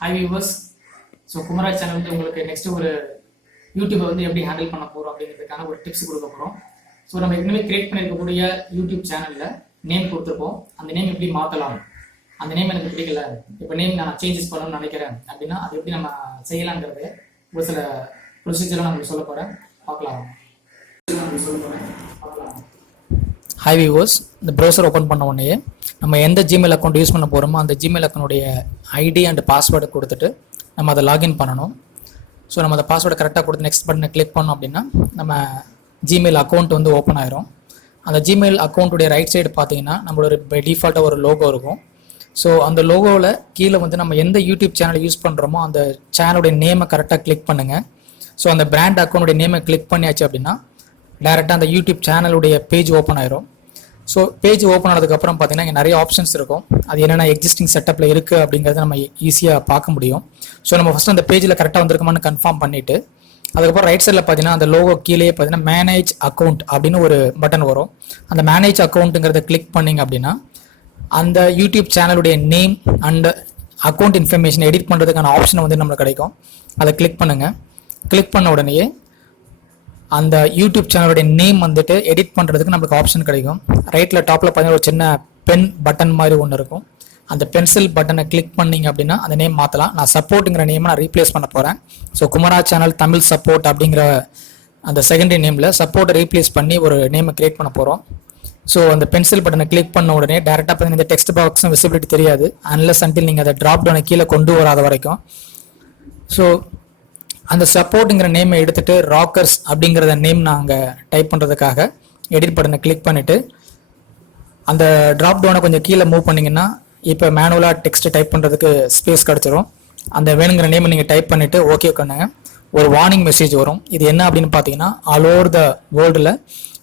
Hi viewers. So Kumara Channel உங்களுக்கு next ஒரு யூடியூபை வந்து எப்படி ஹேண்டில் பண்ண போறோம் அப்படிங்கிறதுக்கான ஒரு டிப்ஸ் கொடுக்க போறோம். ஸோ நம்ம ஏற்கனவே கிரியேட் பண்ணிருக்கக்கூடிய யூடியூப் சேனல்ல நேம் கொடுத்துருப்போம். அந்த நேம் எப்படி மாற்றலாம், அந்த நேம் எனக்கு பிடிக்கல, இப்போ நேம் நான் சேஞ்சஸ் பண்ணணும்னு நினைக்கிறேன் அப்படின்னா அது எப்படி நம்ம செய்யலாங்கிறது ஒரு சில ப்ரொசீஜர்லாம் நான் சொல்ல போறேன், பார்க்கலாம். ஹாய் வியூவர்ஸ், இந்த ப்ரௌசர் ஓப்பன் பண்ண உடனே நம்ம எந்த ஜிமெயில் அக்கௌண்ட் யூஸ் பண்ண போகிறோமோ அந்த ஜிமெயில் அக்கௌண்ட்டுடைய ஐடி அண்ட் பாஸ்வேர்டை கொடுத்துட்டு நம்ம அதை லாகின் பண்ணணும். ஸோ நம்ம அந்த பாஸ்வேர்டை கரெக்டாக கொடுத்து நெக்ஸ்ட் பட்டனை கிளிக் பண்ணோம் அப்படின்னா நம்ம ஜிமெயில் அக்கௌண்ட் வந்து ஓப்பன் ஆயிரும். அந்த ஜிமெயில் அக்கௌண்ட்டுடைய ரைட் சைடு பார்த்தீங்கன்னா நம்மளோட டிஃபால்ட்டாக ஒரு லோகோ இருக்கும். ஸோ அந்த லோகோவில் கீழே வந்து நம்ம எந்த யூடியூப் சேனல் யூஸ் பண்ணுறோமோ அந்த சேனலுடைய நேமை கரெக்டாக கிளிக் பண்ணுங்கள். ஸோ அந்த பிராண்ட் அக்கௌண்ட்டுடைய நேமை கிளிக் பண்ணியாச்சு அப்படின்னா டேரெக்டாக அந்த யூடியூப் சேனலுடைய பேஜ் ஓப்பன் ஆயிரும். ஸோ பேஜ் ஓப்பன் ஆனதுக்கப்புறம் பார்த்தீங்கன்னா இங்கே நிறைய ஆப்ஷன்ஸ் இருக்கும். அது என்னென்ன எக்ஸிஸ்டிங் செட்டப்பில் இருக்குது அப்படிங்கிறத நம்ம ஈஸியாக பார்க்க முடியும். ஸோ நம்ம ஃபஸ்ட்டு அந்த பேஜில் கரெக்டாக வந்திருக்கோமான்னு கன்ஃபார்ம் பண்ணிவிட்டு அதுக்கப்புறம் ரைட் சைடில் பார்த்தீங்கன்னா அந்த லோகோ கீழே பார்த்தீங்கன்னா மேனேஜ் அக்கௌண்ட் அப்படின்னு ஒரு பட்டன் வரும். அந்த மேனேஜ் அக்கௌண்ட்டுங்கிறத கிளிக் பண்ணிங்க அப்படின்னா அந்த யூடியூப் சேனலுடைய name and account information edit பண்ணுறதுக்கான ஆப்ஷன் வந்து நம்மளுக்கு கிடைக்கும். அதை கிளிக் பண்ணுங்கள். கிளிக் பண்ண உடனே அந்த யூடியூப் சேனலுடைய நேம் வந்துட்டு எடிட் பண்ணுறதுக்கு நம்மளுக்கு ஆப்ஷன் கிடைக்கும். ரைட்டில் டாப்பில் பார்த்தீங்கன்னா ஒரு சின்ன பென் பட்டன் மாதிரி ஒன்று இருக்கும். அந்த பென்சில் பட்டனை கிளிக் பண்ணிங்க அப்படின்னா அந்த நேம் மாற்றலாம். நான் சப்போர்ட்டுங்கிற நேமை நான் ரீப்ளேஸ் பண்ண போகிறேன். ஸோ குமரா சேனல் தமிழ் சப்போர்ட் அப்படிங்கிற அந்த செகண்டரி நேமில் சப்போர்ட்டை ரீப்ளேஸ் பண்ணி ஒரு நேமை கிரியேட் பண்ண போகிறோம். ஸோ அந்த பென்சில் பட்டனை கிளிக் பண்ண உடனே டேரெக்டாக பார்த்தீங்கன்னா இந்த டெக்ஸ்ட் பாக்ஸும் விசிபிலிட்டி தெரியாது அன்லெஸ் அன்டில் நீங்கள் அதை ட்ராப் டவுனை கீழே கொண்டு வராத வரைக்கும். ஸோ அந்த சப்போர்ட்டுங்கிற நேமை எடுத்துகிட்டு ராக்கர்ஸ் அப்படிங்கிறத நேம் நாங்கள் டைப் பண்ணுறதுக்காக எடிட் பட்டனை கிளிக் பண்ணிவிட்டு அந்த ட்ராப் டவுனை கொஞ்சம் கீழே மூவ் பண்ணிங்கன்னா இப்போ மேனுவலாக டெக்ஸ்ட்டு டைப் பண்ணுறதுக்கு ஸ்பேஸ் கிடச்சிரும். அந்த வேணுங்கிற நேமை நீங்கள் டைப் பண்ணிவிட்டு ஓகே பண்ணுங்க. ஒரு வார்னிங் மெசேஜ் வரும். இது என்ன அப்படின்னு பார்த்தீங்கன்னா ஆல் ஓவர் த வேர்ல்டில்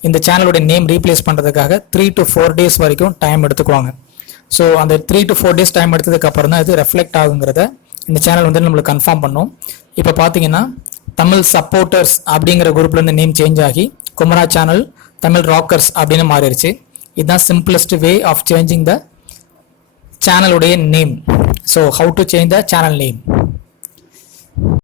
இந்த சேனலோட நேம் ரீப்ளேஸ் பண்ணுறதுக்காக 3 to 4 days வரைக்கும் டைம் எடுத்துக்குவாங்க. ஸோ அந்த 3 to 4 days டைம் எடுத்ததுக்கப்புறம் தான் இது ரெஃப்ளெக்ட் ஆகுங்கிறத இந்த சேனல் வந்து நம்மளுக்கு கன்ஃபார்ம் பண்ணும். இப்போ பார்த்தீங்கன்னா தமிழ் சப்போர்ட்டர்ஸ் அப்படிங்கிற குரூப்லேருந்து நேம் சேஞ்ச் ஆகி குமரா சேனல் தமிழ் ராக்கர்ஸ் அப்படின்னு மாறிடுச்சு. இதுதான் simplest way of changing the சேனலுடைய name. So how to change the channel name.